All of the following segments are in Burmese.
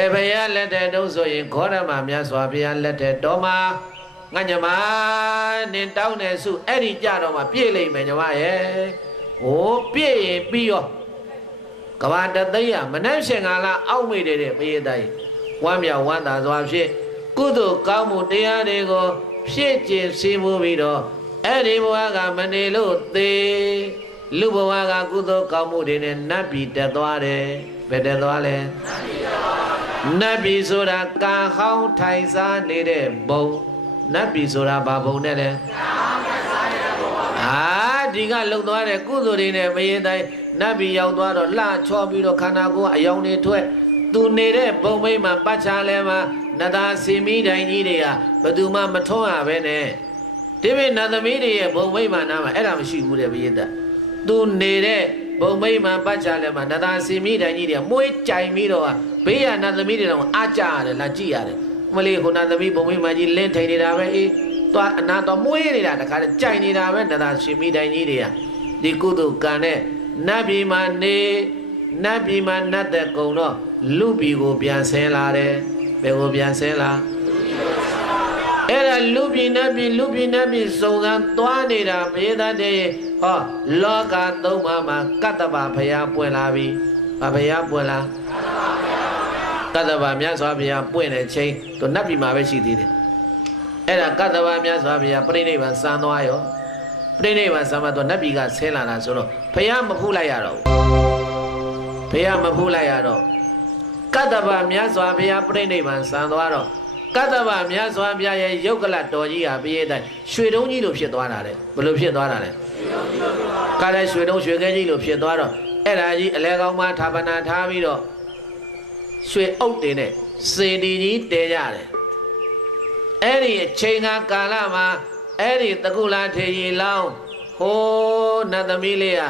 ယ်ဘယလက်တဲ့တုံးဆိုရင်ခောရမမြတ်စွာဘုရားလက်တဲ့တော်မှာငါညမနင်တောင်းနေစုအဲ့ဒီကြတော့မှပြည့်လိမ့်မယ်ညမရဲ့ဟိုပြည့်ရင်ပြီးရောကဘာတသိရမနှက်ရှင်ကလာအောက်မေ့တဲ့ပရိသတ်ကြီးဝမ်းမြောက်ဝမ်းသာစွာဖြင့်ကုသိုလ်ကောင်းမှုတရားတွေကိုဖြည့်ကျင့်စီးမှုပြီးတော့အဲ့ဒီဘဝကမနေလို့သေးလူဘဝကကုသိုလ်ကောင်းမှုတွေနဲ့နတ်ပြည်တက်သွားတယ်ဘယ်တက်သွားလဲနတ်ပြည်ဆိုတာကံဟောင်းထိုင်စားနေတဲ့ဘုံနတ်ပြည်ဆိုတာဘာဘုံနဲ့လဲဒီကလုံသွားတဲ့ကုသိုလ်တွေနဲ့မရင်တိုင်းနတ်ပြည်ရောက်သွားတော့လှချောပြီးတော့ခန္ဓာကိုယ်အယောင်တွေထွက်သူနေတဲ့ဘုံမိတ်မှာပတ်ချလဲမှာနတာစီမီတိုင်ကြီးတွေကဘယ်သူမှမထွန်းရပဲနဲ့ဒီမိနတ်သမီးတွေရဲ့ဘုံမိတ်မှာနားမှာအဲ့ဒါမရှိဘူးတဲ့ဘိယတသူနေတဲ့ဘုံမိတ်မှာပတ်ချလဲမှာနတာစီမီတိုင်ကြီးတွေကမွေးကြိုင်ပြီးတော့ဘေးရနတ်သမီးတွေတော့အားကြရတယ်လာကြည့်ရတယ်မလေးခုနတ်သမီးဘုံမိတ်မှာကြီးလင်းထိုင်နေတာပဲအေးသွားအနာတော့မွေးနေတာတခါတည်းကြိုင်နေတာပဲနတာစီမီတိုင်ကြီးတွေကဒီကုသိုလ်ကံနဲ့နတ်ပြည်မှာနေနတ်ပြည်မှာနတ်တဲ့ကုံတော့လူပြည်ကိုပြန်ဆင်းလာတယ်ဘယ်ကိုပြန်ဆင်းလာအဲ့ဒါလူပြည်နတ်ပြည်လူပြည်နတ်ပြည်စုံစမ်းသွားနေတာဘေးသားတဲ့ဟောလောကသုံးပါးမှာကတ္တဗဘုရားပွင့်လာပြီဘာဘုရားပွင့်လာကတ္တဗမြတ်စွာဘုရားပွင့်တဲ့ချိန်သူနတ်ပြည်မှာပဲရှိသေးတယ်အဲ့ဒါကတ္တဗမြတ်စွာဘုရားပြိဋိဘံစံသွားရောပြိဋိဘံစံမှာတော့နတ်ပြည်ကဆင်းလာတာဆိုတော့ဘုရားမဖူးလိုက်ရတော့ဘုရားမဖူးလိုက်ရတော့ကတ္တဗမြတ်စွာဘုရားပြိဋိဘံစံသွားတော့ကတ္တဗမြတ်စွာဘုရားရဲ့ယုတ်ကလတော်ကြီးဟာပြည့်တဲ့ရွှေတုံးကြီးလိုဖြစ်သွားတာလေဘယ်လိုဖြစ်သွားတာလဲကလည်းရွှေတုံးရွှေခဲကြီးလိုဖြစ်သွားတော့အဲ့ဒါကြီးအလဲကောင်းမှဌာပနာထားပြီးတော့ရွှေအုပ်တွေနဲ့စေတီကြီးတဲကြတယ်အဲ့ဒီအချိန်ကာလမှာအဲ့ဒီတကုလာထေကြီးလောင်းဟိုးနတ်သမီးလေးဟာ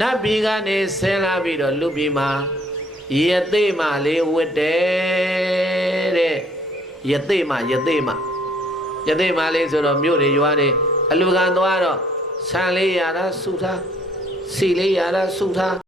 နတ်ပြည်ကနေဆင်းလာပြီးတော့လူပြည်မှာယသိမလေးဝတ်တယ်တဲ့ယသိမလေးဆိုတော့မြို့တွေရွာတွေအလူခံသွားတော့ဆံလေးရတာစုထားစီလေးရတာစုထား